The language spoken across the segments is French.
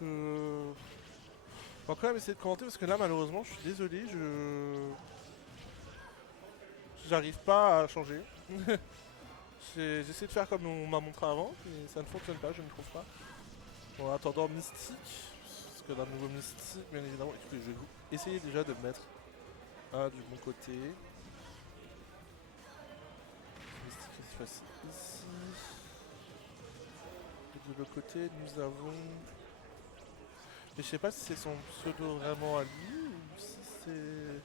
Je... On va quand même essayer de commenter parce que là malheureusement je suis désolé, j'arrive pas à changer. J'essaie de faire comme on m'a montré avant, mais ça ne fonctionne pas, je ne trouve pas. Bon, en attendant Mystique, parce que d'un nouveau Mystique, bien évidemment, écoutez, je vais essayer déjà de me mettre du bon côté. Mystique cette fois-ci ici. Et de l'autre côté, nous avons... Mais je sais pas si c'est son pseudo vraiment à lui ou si c'est...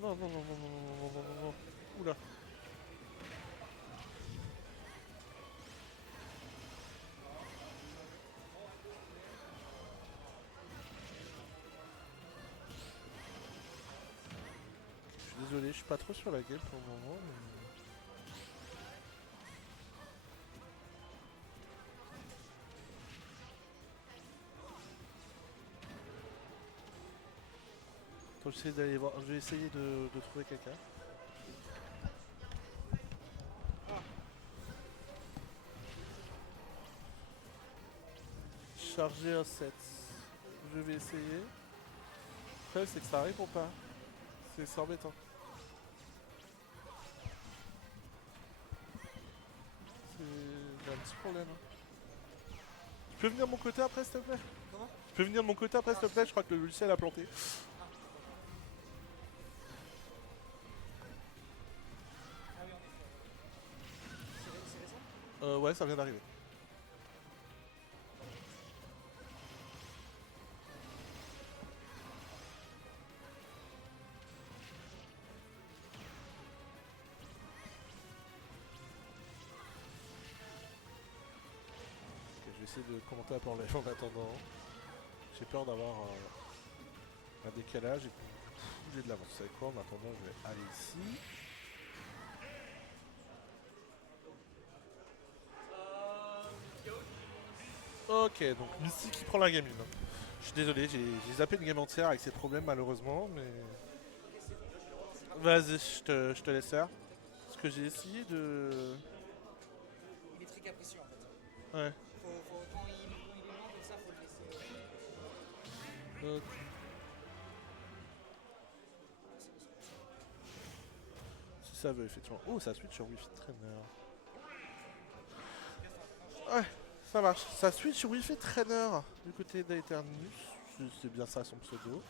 Non, non, non, non, non, non, non, non, non, non. Oula. Je suis désolé, je suis pas trop sur la game pour le moment. Mais... Attends, j'essaie d'aller voir. Je vais essayer de trouver quelqu'un. Charger un 7. Je vais essayer. Après, c'est que ça répond pas. C'est embêtant. J'ai un petit problème. Tu peux venir de mon côté après, s'il te plaît? Comment? Tu peux venir de mon côté après, s'il te plaît? Je crois que le logiciel a planté. Ah oui, en effet. C'est récent? Ouais, ça vient d'arriver. Ok, je vais essayer de commenter un peu en live en attendant. J'ai peur d'avoir un décalage et de bouger de l'avance. Vous savez quoi? En attendant, je vais aller ici. Ok, donc Mystique qui prend la game 1. Je suis désolé, j'ai zappé une game entière avec ces problèmes malheureusement, mais... Vas-y, je te laisse faire. Parce que j'ai essayé de... Il est très capricieux en fait. Ouais. Quand il est loin comme ça, faut le laisser. Ok. Si ça veut, effectivement. Oh, ça switch sur Wi-Fi Trainer. Ouais, ça marche. Ça switch sur Wi-Fi Trainer du côté d'Aeternus. C'est bien ça son pseudo.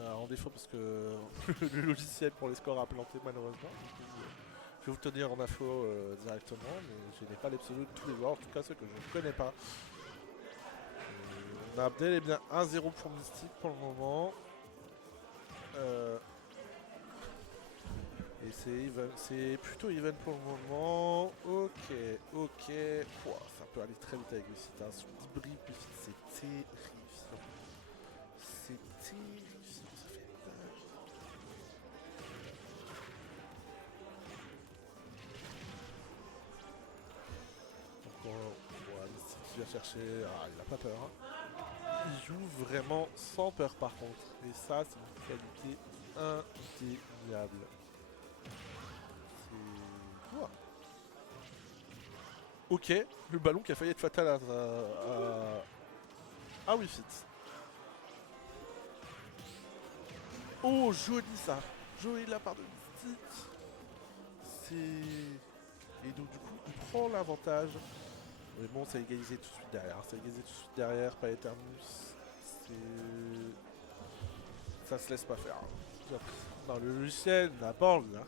En défaut parce que le logiciel pour les scores a planté malheureusement. Du coup, je vais vous tenir en info directement, mais je n'ai pas les pseudos de tous les joueurs, en tout cas ceux que je ne connais pas. On a bel et bien 1-0 pour Mystique pour le moment. Et c'est plutôt even pour le moment. Ok, ok. Pouah, ça peut aller très vite avec Wifi. Hein. Sur 10 bris, c'est terrifiant. C'est terrifiant, ça fait peur. Donc voilà, Mystique qui va chercher. Ah, il n'a pas peur. Hein. Il joue vraiment sans peur par contre. Et ça, c'est une qualité indéniable. C'est... Ouah. Ok, le ballon qui a failli être fatal à Wii Fit. Oh, joli ça. Joli de la part de Mystique. C'est... Et donc du coup, il prend l'avantage. Mais bon, c'est égalisé tout de suite derrière. C'est égalisé tout de suite derrière, pas Eternus. C'est... Ça se laisse pas faire. Non, le logiciel n'a pas envie. Hein.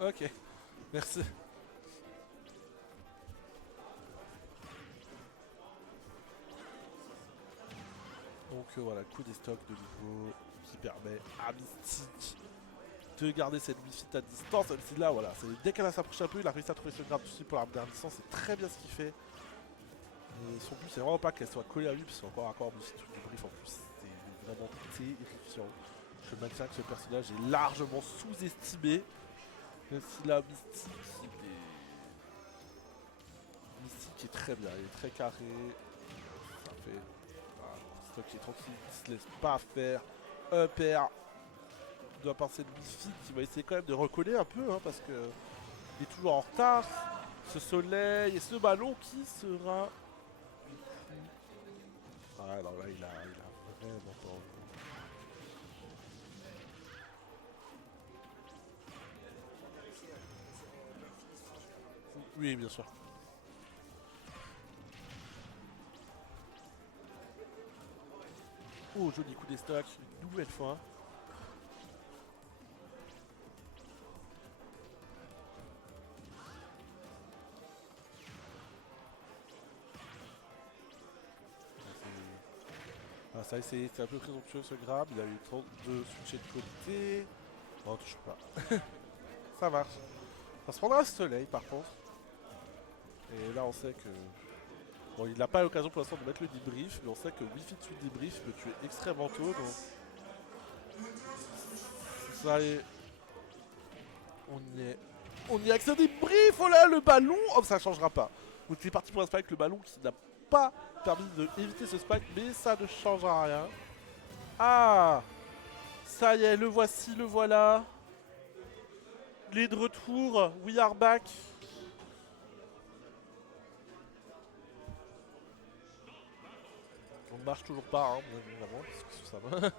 Ok, merci. Donc voilà, coup des stocks de niveau qui permet à Mystique de garder cette Wi-Fi à distance. Même si là, voilà, dès qu'elle s'approche un peu, il a réussi à trouver ce grade aussi pour l'arme à distance. C'est très bien ce qu'il fait. Et son but, c'est vraiment pas qu'elle soit collée à lui, parce qu'encore encore Mystique du brief en plus, c'est vraiment terrifiant. Je maintiens que ce personnage est largement sous-estimé. Même si là, Mystique est très bien, il est très carré. Ça fait... Voilà, Stock qui est tranquille, qui se laisse pas faire. Upper de la part de cette Bifi qui va essayer quand même de recoller un peu, hein, parce que il est toujours en retard. Ce soleil et ce ballon qui sera... Ah non, là il a vraiment pas envie. Oui, bien sûr. Oh, joli coup des stocks, une nouvelle fois. Ah, ça a essayé, c'est un peu présomptueux ce grab, il a eu le temps de switcher de côté. Non, touche pas. Ça marche. Ça se prendra ce soleil par contre. Et là on sait que... Bon, il n'a pas l'occasion pour l'instant de mettre le debrief, mais on sait que Wi-Fi dessus le debrief peut tuer extrêmement tôt, donc... Ça y est... On y est avec ce debrief. Oh là, le ballon. Oh, ça changera pas. Donc il est parti pour un spike, le ballon qui n'a pas permis d'éviter ce spike, mais ça ne changera rien. Ah, ça y est, le voici, le voilà. Il est de retour, we are back. On ne marche toujours pas, hein, bien évidemment, parce que ça va.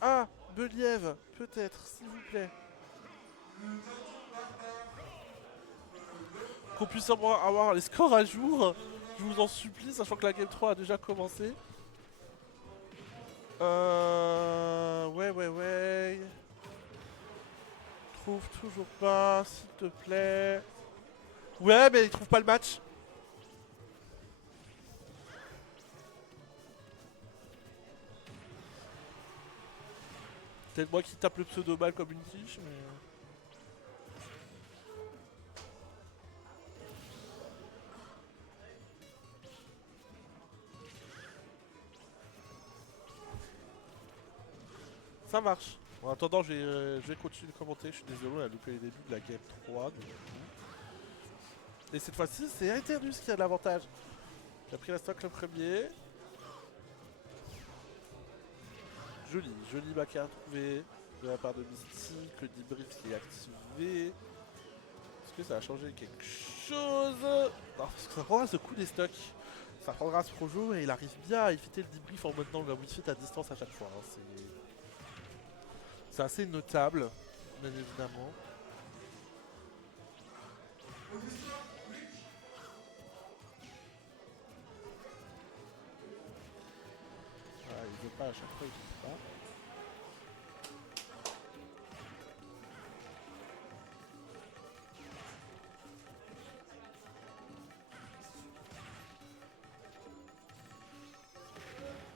Ah, Believ, peut-être, s'il vous plaît. Qu'on puisse avoir les scores à jour, je vous en supplie, sachant que la Game 3 a déjà commencé. Ouais. Trouve toujours pas, s'il te plaît. Ouais, mais il trouve pas le match. Peut-être moi qui tape le pseudo-ball comme une quiche, mais... Ça marche. En attendant, je vais continuer de commenter. Je suis désolé, on a loupé les débuts de la Game 3. Donc... Et cette fois-ci, c'est Eternus qui a de l'avantage. Il a pris la stock le premier. Joli bac à trouver de la part de Mystique. Le debrief qui est activé. Est-ce que ça a changé quelque chose? Non, parce que ça prendra ce coup des stocks. Ça prendra ce projo et il arrive bien à éviter le debrief en maintenant le Wi-Fi à distance à chaque fois. Hein. C'est assez notable, bien évidemment. Ah, il veut pas à chaque fois, il veut pas.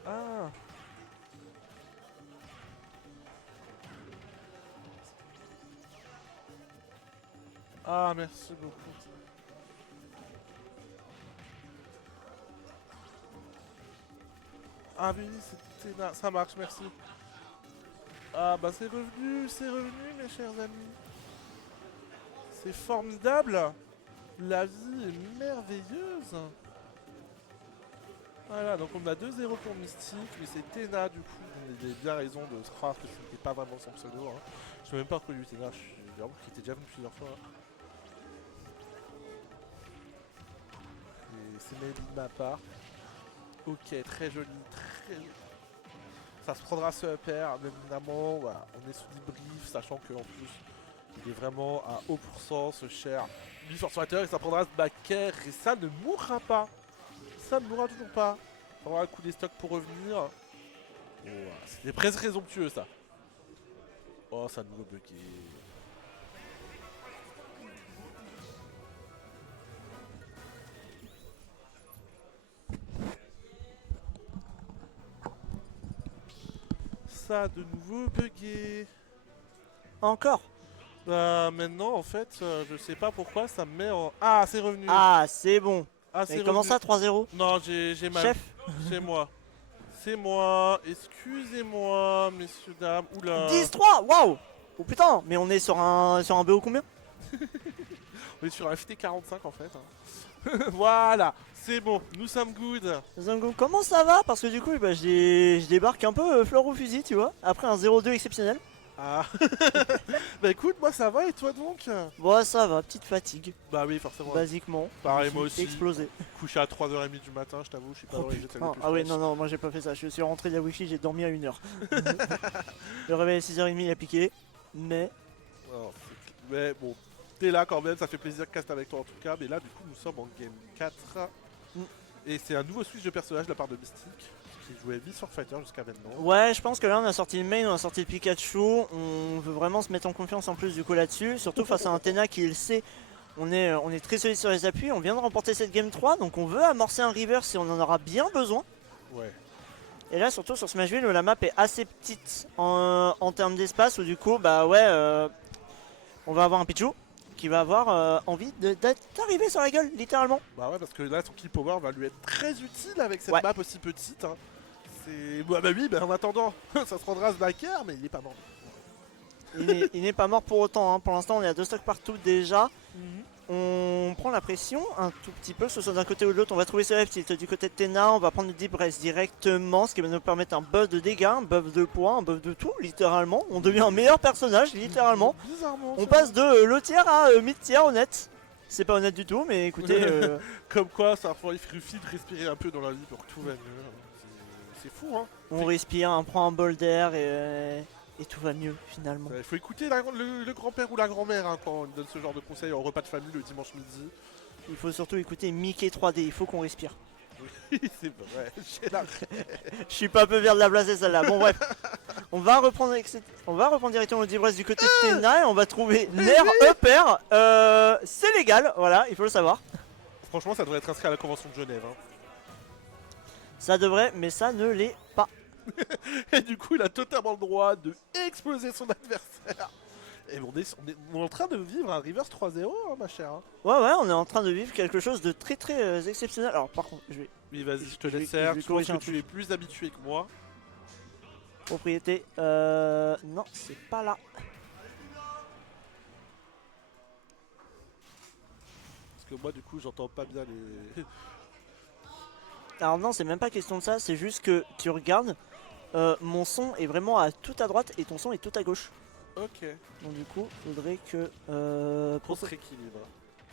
Ah! Ah, merci beaucoup. Ah oui, c'était... Ça marche, merci. Ah bah c'est revenu, mes chers amis. C'est formidable. La vie est merveilleuse. Voilà, donc on a 2-0 pour Mystique, mais c'est Tena du coup. Il a bien raison de se croire que c'était pas vraiment son pseudo. Hein. Je sais même pas reconnu Tena, je suis vraiment qu'il était déjà venu plusieurs fois. Et c'est mail de ma part. Ok, très joli, très joli. Ça se prendra ce upper, bien évidemment. Voilà, on est sous debrief, sachant qu'en plus, il est vraiment à haut pourcent, ce cher lui sur Twitter, et ça prendra ce backer, et ça ne mourra pas. Ça ne mourra toujours pas. On aura un coup des stocks pour revenir. Oh, c'était presque résomptueux ça. Oh, ça nous a bugué. Ça a de nouveau bugué. Encore? Bah maintenant en fait, je sais pas pourquoi ça me met en... Ah, c'est revenu. Ah, c'est bon. Ah, c'est Mais comment revenu. ça, 3-0? Non, j'ai mal. Chef? C'est moi. C'est moi, excusez-moi, messieurs, dames. Oula. 10-3, waouh. Oh putain, mais on est sur un BO combien? On est sur un FT45 en fait. Hein. Voilà, c'est bon, nous sommes good. Zango, comment ça va? Parce que du coup, bah, je débarque un peu fleur au fusil, tu vois, après un 0-2 exceptionnel. Ah. Bah écoute, moi ça va et toi donc? Bon, ça va, petite fatigue, Bah oui, forcément. basiquement. Pareil, Je moi suis aussi. explosé. Couché à 3h30 du matin, je t'avoue, je suis pas Oh, dans les jeux putain. plus Ah ouais, fraîches. non, non, moi j'ai pas fait ça. Je suis rentré de la wifi, j'ai dormi à 1h. Le réveil à 6h30, il a piqué. Mais Alors, mais bon, t'es là quand même, ça fait plaisir de caster avec toi en tout cas. Mais là, du coup, nous sommes en game 4. Mm. Et c'est un nouveau switch de personnage de la part de Mystique, qui jouait Sword Fighter jusqu'à maintenant. ouais, je pense que là on a sorti le main, on a sorti le Pikachu. On veut vraiment se mettre en confiance en plus du coup là-dessus. Surtout face à un Tena qui le sait. On est très solide sur les appuis. On vient de remporter cette game 3. Donc on veut amorcer un river si on en aura bien besoin. Ouais. Et là surtout sur Smashville où la map est assez petite en termes d'espace. Où du coup bah ouais on va avoir un Pichu qui va avoir envie d'arriver sur la gueule littéralement. Bah ouais, parce que là, son kill power va lui être très utile avec cette Ouais. map aussi petite. Hein. C'est... Bah oui, bah en attendant, ça se rendra à Sniker, mais il est pas mort. Il n'est pas mort pour autant, hein. Pour l'instant on est à 2 stocks partout déjà. On prend la pression un tout petit peu, que ce soit d'un côté ou de l'autre. On va trouver ce F-tilt du côté de Tena, on va prendre le Deep Breath directement, ce qui va nous permettre un buff de dégâts, un buff de points, un buff de tout, littéralement. On devient un meilleur personnage, littéralement. Bizarrement. On ça. passe de low tier à mid tier honnête. C'est pas honnête du tout, mais écoutez, Comme quoi, ça il suffit de respirer un peu dans la vie pour que tout va mieux. C'est fou, hein. on respire, on prend un bol d'air et tout va mieux finalement. Il faut écouter le grand-père ou la grand-mère hein, quand on donne ce genre de conseils au repas de famille le dimanche midi. Il faut surtout écouter Mickey 3D, il faut qu'on respire. Oui, c'est vrai, j'ai la... Je suis pas peu fier de la placer celle-là. Bon bref, on va reprendre directement le Deep du côté de Tena et on va trouver Nair Upper. C'est légal, voilà, il faut le savoir. Franchement, ça devrait être inscrit à la Convention de Genève. Hein. Ça devrait, mais ça ne l'est pas. Et du coup, il a totalement le droit de exploser son adversaire. Et on est en train de vivre un Reverse 3-0, hein, ma chère. Hein. Ouais, on est en train de vivre quelque chose de très très exceptionnel. Alors par contre, je vais Oui, vas-y, je te je vais- laisse je faire. vais Je pense corriger que un tu es plus habitué que moi. propriété. Non, c'est pas là. Parce que moi, du coup, j'entends pas bien les... Alors non, c'est même pas question de ça, c'est juste que tu regardes, mon son est vraiment à tout à droite et ton son est tout à gauche. Ok. Donc du coup, faudrait que... On se rééquilibre.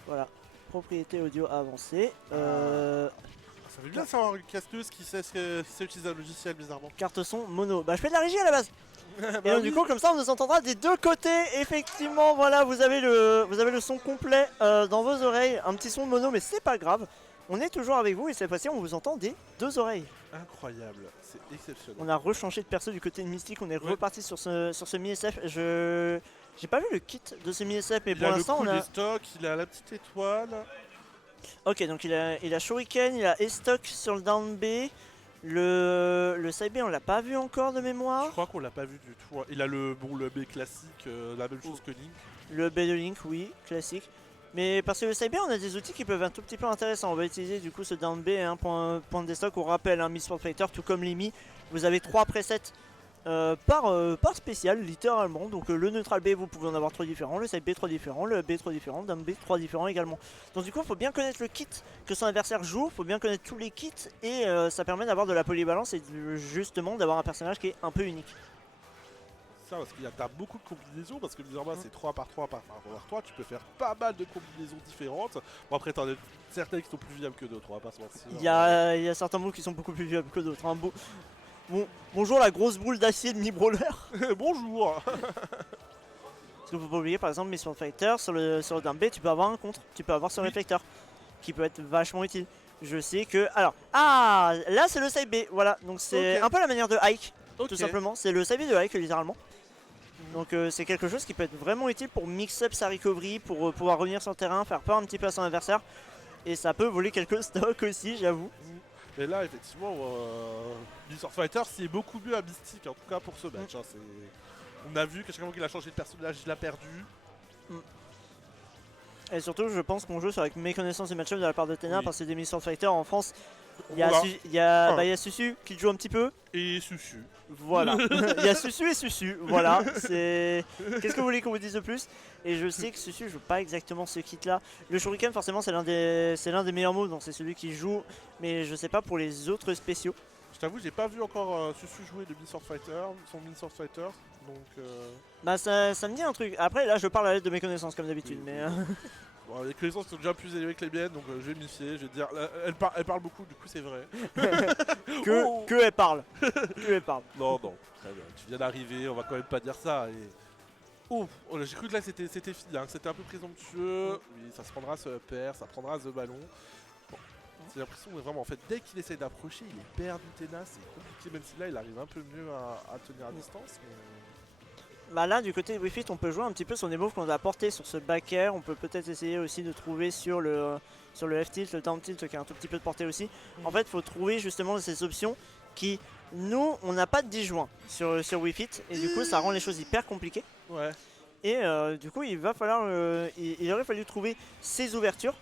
Voilà, propriété audio avancée. Ça fait bien savoir une casteuse qui sait utiliser un logiciel, bizarrement. Carte son mono. Bah je fais de la régie à la base. Bah Et donc oui. du coup comme ça on nous entendra des deux côtés. Effectivement voilà vous avez le son complet dans vos oreilles. Un petit son mono mais c'est pas grave. On est toujours avec vous et cette fois-ci on vous entend des deux oreilles. Incroyable, c'est exceptionnel. On a rechangé de perso du côté de Mystique. On est Ouais. reparti sur ce Mi-SF. J'ai pas vu le kit de ce Mi-SF mais Il pour a le l'instant coup on a... des stocks, il a la petite étoile. Ok donc il a Shuriken, il a E-Stock sur le down B. Le side B on l'a pas vu encore de Je mémoire. crois qu'on l'a pas vu du tout. Hein. Il a le B classique, la même chose que Link. Le B de Link, oui, classique. Mais parce que le side B, on a des outils qui peuvent être un tout petit peu intéressants. On va utiliser du coup ce down B hein, point de stock. On rappelle, hein, Miss Sword Fighter, tout comme Limi, vous avez 3 presets par spécial, littéralement. Donc le neutral B, vous pouvez en avoir 3 différents, le side B 3 différents, le B 3 différents, le down B 3 différents également. Donc du coup, il faut bien connaître le kit que son adversaire joue, il faut bien connaître tous les kits et ça permet d'avoir de la polyvalence et justement d'avoir un personnage qui est un peu unique. Ça, parce qu'il y a t'as beaucoup de combinaisons, parce que bizarrement c'est 3 par 3 par 3, tu peux faire pas mal de combinaisons différentes. Bon après t'en as certaines qui sont plus viables que d'autres, on va pas se mentir. Il y a certains moves qui sont beaucoup plus viables que d'autres. Hein. Bonjour la grosse boule d'acier de Mi-Brawler. Bonjour. Parce que faut pas oublier par exemple Miss Sword Fighter sur le down B tu peux avoir un contre, tu peux avoir ce réflecteur qui peut être vachement utile. Je sais que... Alors, là c'est le side B, voilà, donc c'est Ok. un peu la manière de Ike, Ok. tout simplement. C'est le side B de Ike littéralement. Donc c'est quelque chose qui peut être vraiment utile pour mix up sa recovery, pour pouvoir revenir sur le terrain, faire peur un petit peu à son adversaire. Et ça peut voler quelques stocks aussi, j'avoue. Mais là effectivement, Sword Fighter c'est beaucoup mieux à Mystique, en tout cas pour ce match. Hein, on a vu qu'à chaque fois qu'il a changé de personnage, il l'a perdu. Et surtout, je pense qu'on joue avec méconnaissance du match-up de la part de Tena Oui. parce que des Miss Sword Fighter en France, Il y a, Voilà. il y a, bah, il y a Susu qui joue un petit peu. Et Susu. Voilà. Il y a Susu et Susu. Voilà. C'est. Qu'est-ce que vous voulez qu'on vous dise de plus? Et je sais que Susu joue pas exactement ce kit là. Le Shuriken, forcément, c'est l'un des meilleurs moves, donc c'est celui qui joue. Mais je sais pas pour les autres spéciaux. Je t'avoue, j'ai pas vu encore Susu jouer de Mini-Sword Fighter, son Mini-Sword Fighter. Donc. Bah, ça me dit un truc. Après, là, je parle à l'aide de mes connaissances, comme d'habitude. Oui, Mais. Bon, les connaissances sont déjà plus élevées que les miennes, donc je vais m'y fier. Je vais te dire, elle parle beaucoup, du coup c'est vrai. Oh. Que elle parle. Que elle parle. Non, non, très bien. Tu viens d'arriver, on va quand même pas dire ça. Et... Oh, j'ai cru que là c'était fini, hein, que c'était un peu présomptueux. Oui, ça se prendra ce upper, ça prendra ce ballon. Bon, j'ai l'impression que vraiment, en fait, dès qu'il essaye d'approcher, il est perdu ténace. C'est compliqué, même si là il arrive un peu mieux à tenir à distance. Mais... Bah là, du côté de Wii Fit, on peut jouer un petit peu sur les moves qu'on a apportés sur ce back air. On peut peut-être essayer aussi de trouver sur le F-tilt, le down tilt qui a un tout petit peu de portée aussi. En fait, il faut trouver justement ces options qui, nous, on n'a pas de disjoint sur Wii Fit. Et du coup, ça rend les choses hyper compliquées. Ouais. Et du coup, il va falloir, il aurait fallu trouver ces ouvertures